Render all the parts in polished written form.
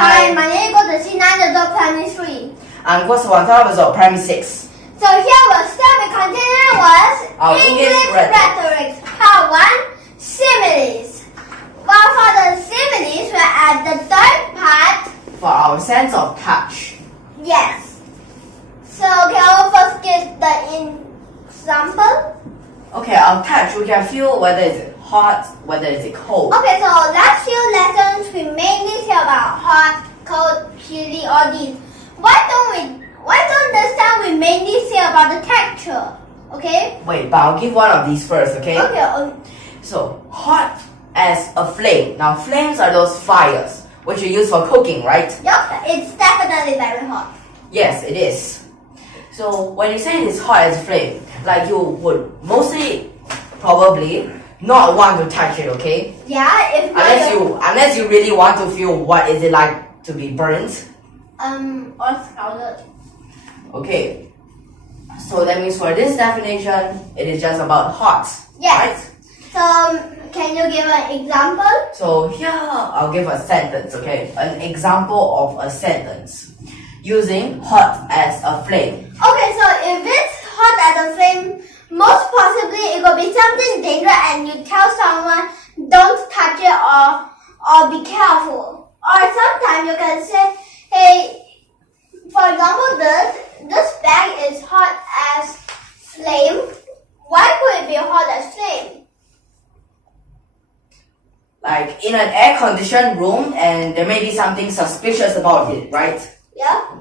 Hi, my name is Guo Primary 3. And Guo Cheng Primary 6. So here we'll start with continuing Our with English Rhetorics. Part 1, Similes. Well, for the similes, we're at the third part. For our sense of touch. Yes. So can I first give the example? Okay, our touch, we can feel whether it's hot, whether it's cold. Okay, so last few lessons we mainly say about hot, cold, chilly, all these. Why don't this time we mainly say about the texture? Okay? Wait, but I'll give one of these first, okay? Okay. So, hot as a flame. Now, flames are those fires, which you use for cooking, right? Yup, it's definitely very hot. Yes, it is. So, when you say it's hot as a flame, like you would mostly, probably, not want to touch it, okay? Yeah, if Unless you really want to feel what is it like to be burnt. Or scalded. Okay. So that means for this definition, it is just about hot. Yes. Right? So can you give an example? So here I'll give a sentence, okay? An example of a sentence using hot as a flame. Okay, so if it's hot as a flame, most possibly it could be something dangerous and you tell someone don't touch it or be careful. Or sometimes you can say, hey, for example, this bag is hot as flame. Why could it be hot as flame? Like in an air-conditioned room and there may be something suspicious about it, right? Yeah.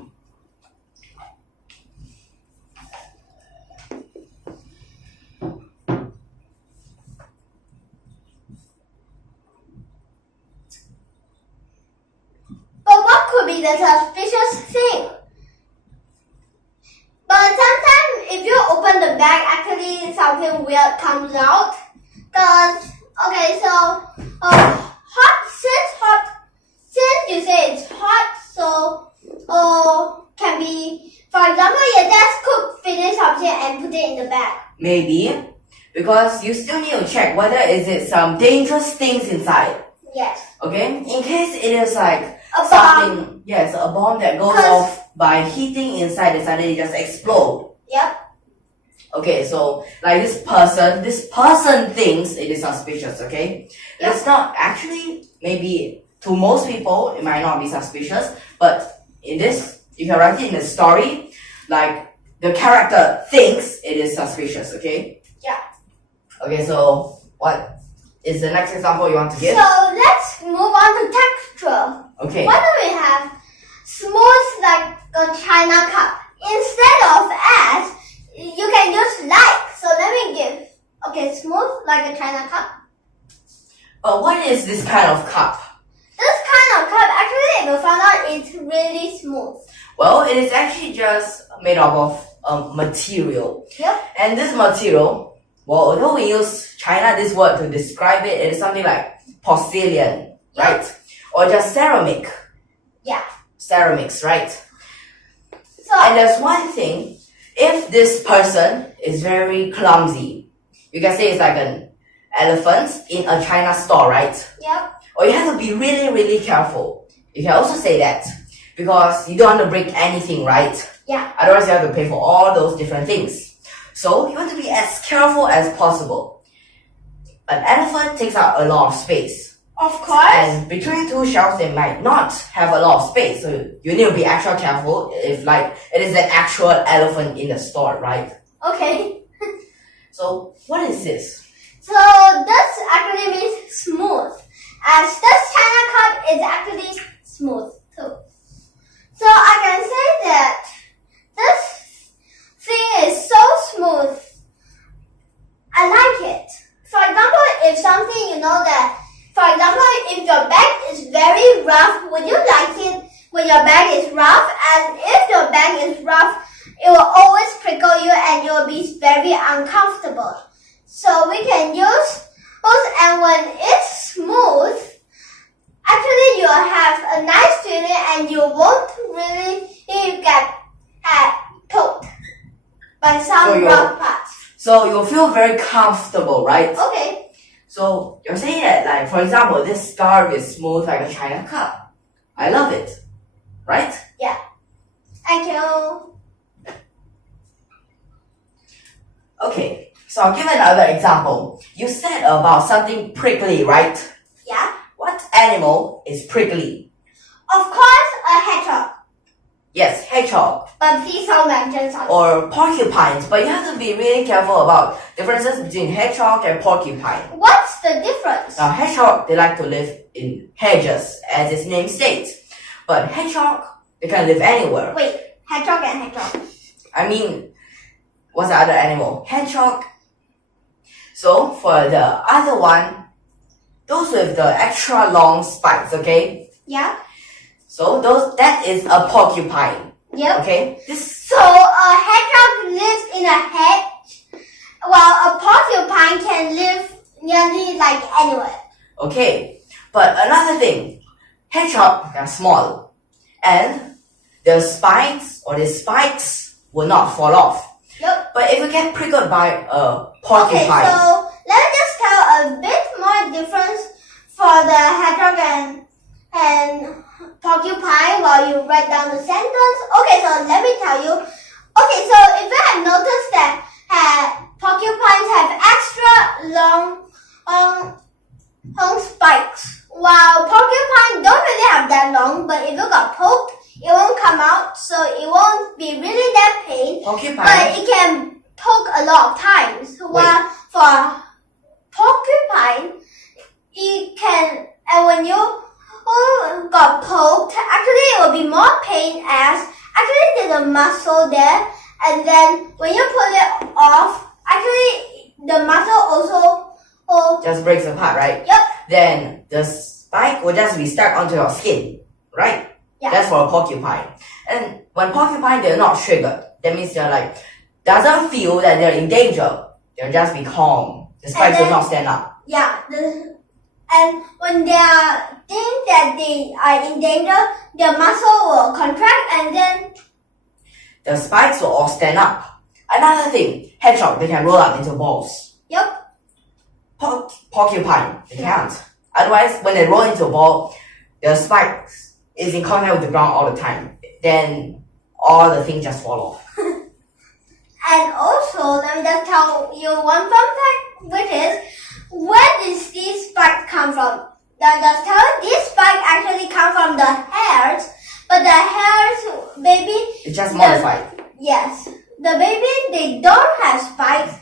But what could be the suspicious thing? But sometimes if you open the bag, actually something weird comes out. Okay, so since you say it's hot, so can be, for example, you just finish something and put it in the bag. Maybe. Because you still need to check whether is it some dangerous things inside. Yes. Okay? In case it is like A something, bomb. yes, a bomb that goes off by heating inside and suddenly just explode. Yep. Okay, so like this person thinks it is suspicious, okay? Yep. It's not actually, maybe to most people it might not be suspicious, but in this, you can write it in the story, like the character thinks it is suspicious, okay? Yeah. Okay, so what is the next example you want to give? So let's move on to texture. Okay. Why don't we have smooth like a china cup? Instead of as, you can use like. So let me give, okay, smooth like a china cup. But what is this kind of cup? This kind of cup, actually, if you found out, it's really smooth. Well, it is actually just made up of material. Yep. And this material, well, although we use China, this word to describe it, it is something like porcelain, right? Or just ceramic. Yeah. Ceramics, right? So, And there's one thing, if this person is very clumsy, you can say it's like an elephant in a China store, right? yep. Or you have to be really, really careful. You can also say that because you don't want to break anything, right? Yeah. Otherwise, you have to pay for all those different things. So you want to be as careful as possible. An elephant takes up a lot of space. Of course. And between two shelves, they might not have a lot of space. So you need to be extra careful if like it is an actual elephant in the store, right? Okay. So what is this? So this actually means smooth. As this china cup is actually smooth too. So I can say that this thing is so smooth. I like it. For example, if something you know that, for example, if your bag is very rough, would you like it when your bag is rough? And if your bag is rough, it will always prickle you and you will be very uncomfortable. So we can use those, and when it's smooth, actually you'll have a nice feeling and you won't really get poked by some rough parts. So you'll feel very comfortable, right? Okay. So you're saying that, like, for example, this scarf is smooth like a china cup. I love it. Right? Yeah. Thank you. Okay, so I'll give another example. You said about something prickly, right? Yeah. What animal is prickly? Of course, a hedgehog. Yes, hedgehog. But please don't mention something. Or porcupines, but you have to be really careful about differences between hedgehog and porcupine. What's the difference? Now, hedgehog, they like to live in hedges, as its name states. But hedgehog, they can live anywhere. Wait, hedgehog and hedgehog. I mean, what's the other animal? Hedgehog. So, for the other one, those with the extra long spikes, okay? Yeah. So, that is a porcupine, Yep. okay? So a hedgehog lives in a hedge, while a porcupine can live nearly like anywhere. Okay, but another thing, hedgehog are small, and the spikes will not fall off. Yep. But if you get prickled by a Okay, porcupine, so let me just tell a bit more difference for the hedgehog and porcupine while you write down the sentence. Okay, so let me tell you. Okay, so if you have noticed that porcupines have extra long spikes, while porcupine don't really have that long, but if you got poked, it won't come out, so it won't be really that pain. porcupine, But it can poke a lot of times. While for porcupine, it can, and when you got poked, actually it will be more pain as actually there's a muscle there, and then when you pull it off, actually the muscle also just breaks apart, right? Yep. Then the spike will just be stuck onto your skin, right? Yeah. That's for a porcupine. And when porcupine, they're not triggered. That means they're like, doesn't feel that they're in danger. They'll just be calm. The spikes will not stand up. Yeah. And when they think that they are in danger, their muscle will contract, and then The spikes will all stand up. Another thing, hedgehog, they can roll up into balls. yep. Porcupine, they can't. Otherwise, when they roll into a ball, the spikes is in contact with the ground all the time. Then all the things just fall off. And also, let me just tell you one fun fact, which is, where does these spikes come from? Now, just tell you, these spikes actually come from the hairs, but the hairs, baby, It's just modified. yes, the baby, they don't have spikes,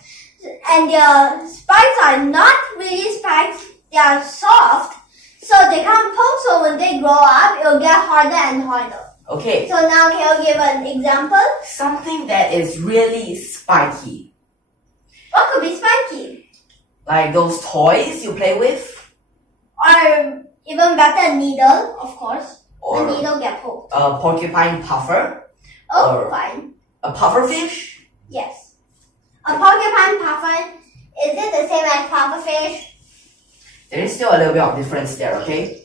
and their spikes are not really spikes, they are soft, so they can't poke, so when they grow up, it will get harder and harder. Okay, So now can you give an example? something that is really spiky. What could be spiky? Like those toys you play with. Or even better, needle, of course. Or the needle get poked. a porcupine puffer. Oh, or- fine. A pufferfish. Yes. A porcupine puffer, is it the same as pufferfish? There is still a little bit of difference there, okay?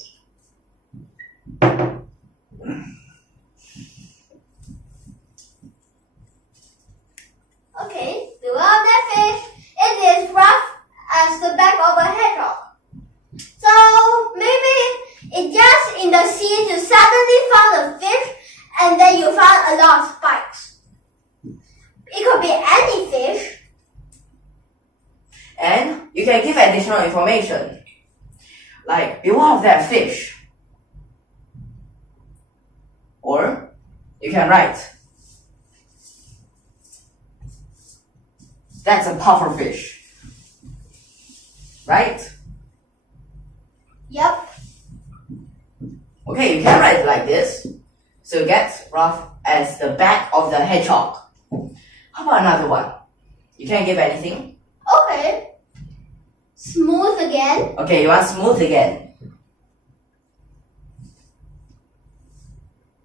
Okay, beware of that fish. It is rough as the back of a hedgehog. So maybe it just in the sea you suddenly found a fish and then you found a lot of spikes. It could be any fish. And you can give additional information. Like, beware of that fish. Or you can write, that's a pufferfish. Right? Yep. Okay, you can write it like this. So it gets rough as the back of the hedgehog. How about another one? You can't give anything? Okay. Smooth again. Okay, you want smooth again.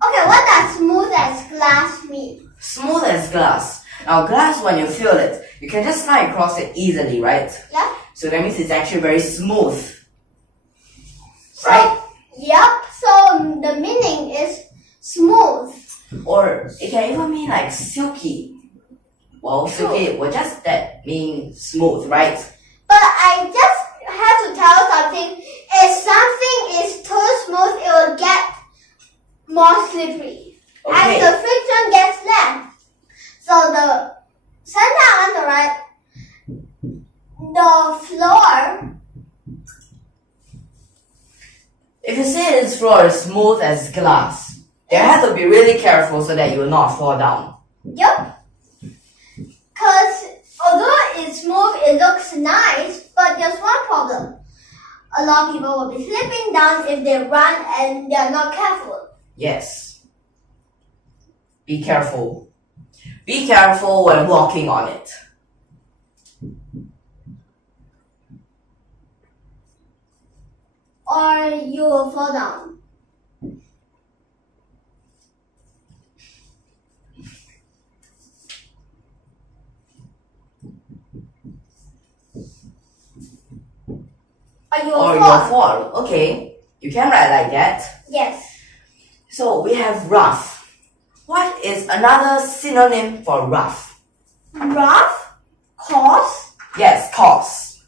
Okay, what does smooth as glass mean? Smooth as glass. Now glass, when you feel it, you can just slide across it easily, right? Yeah. So that means it's actually very smooth. So, Right? yep. So the meaning is smooth. Or it can even mean like silky. Well, silky will just that mean smooth, right? But I just have to tell something. If something is too smooth, it will get more slippery as Okay. the friction gets less. So the center on the right, the floor. If you say this floor is smooth as glass, you have to be really careful so that you will not fall down. Yep. Because although it's smooth, it looks nice, but there's one problem. A lot of people will be slipping down if they run and they're not careful. Yes. Be careful. Be careful when walking on it. Or you will fall down. Or you will Or fall. you'll fall. Okay. You can write like that. Yes. So we have rough. What is another synonym for rough? Rough, coarse. Yes, coarse.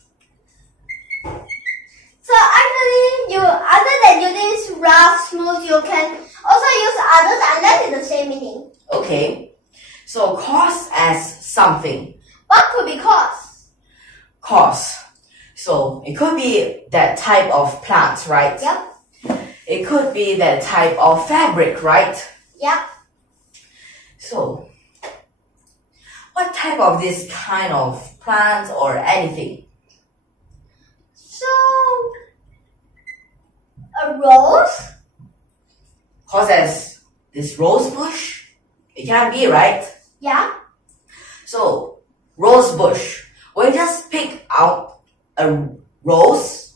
So actually, other than using rough, smooth, you can also use others unless it's the same meaning. Okay. So coarse as something. What could be coarse? Coarse. So it could be that type of plant, right? Yep. It could be that type of fabric, right? Yep. So, what type of this kind of plant or anything? So, a rose? Coarse as this rose bush? It can be, right? Yeah. So, rose bush. We just pick out a rose.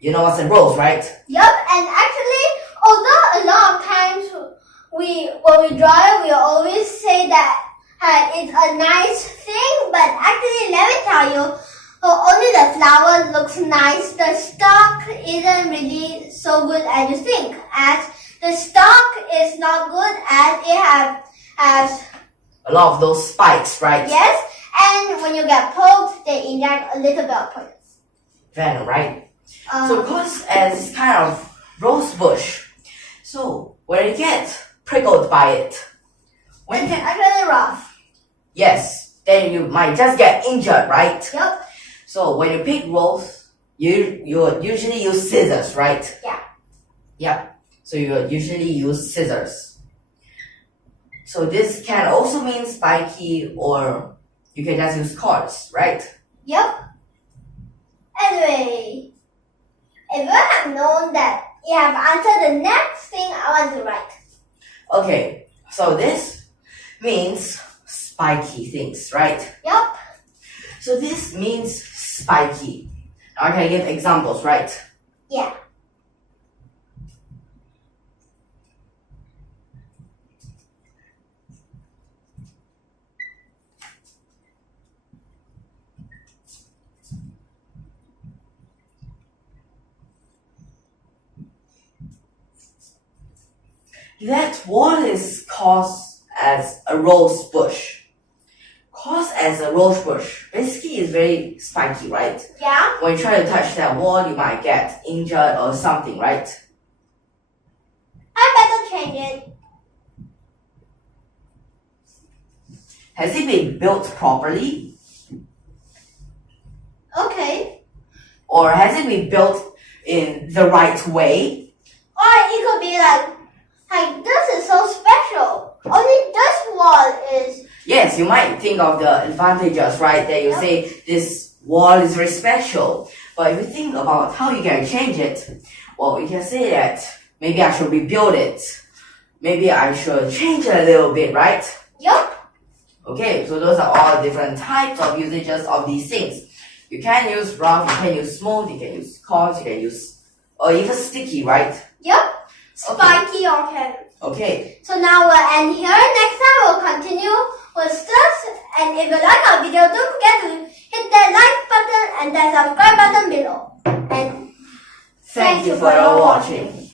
You know what's a rose, right? Yep. And actually, although a lot of times when we draw it, we always say that it's a nice thing, but actually, let me tell you, only the flower looks nice. The stalk isn't really so good as you think, as the stalk is not good as it has A lot of those spikes, right? yes, and when you get poked, they inject a little bit of poison. Venom, right? So coarse as this kind of rose bush. So when you get prickled by it, when you It's get actually rough. yes, then you might just get injured, right? Yep. So when you pick rose, you usually use scissors, right? Yeah. Yeah. So you usually use scissors. So this can also mean spiky, or you can just use coarse, right? Yep. Anyway, if you have known that, you have answered the next thing I want to write. Okay. So this means spiky things, right? Yep. So this means spiky. Now I can give examples, right? Yeah. That wall is coarse as a rose bush. Coarse as a rose bush. Basically, it's very spiky, right? Yeah. When you try to touch that wall, you might get injured or something, right? I better change it. Has it been built properly? Okay. Or has it been built in the right way? Or it could be like this is so special. Only this wall is. Yes, you might think of the advantages, right? That you Yep. say this wall is very special. But if you think about how you can change it, well, you can say that maybe I should rebuild it. Maybe I should change it a little bit, right? Yup. Okay, so those are all different types of usages of these things. You can use rough, you can use smooth, you can use coarse, you can use, or even sticky, right? Yup. Spiky or can. Okay, So now we'll end here. Next time we'll continue with this. And if you like our video, don't forget to hit that like button and that subscribe button below. And thank you for your watching.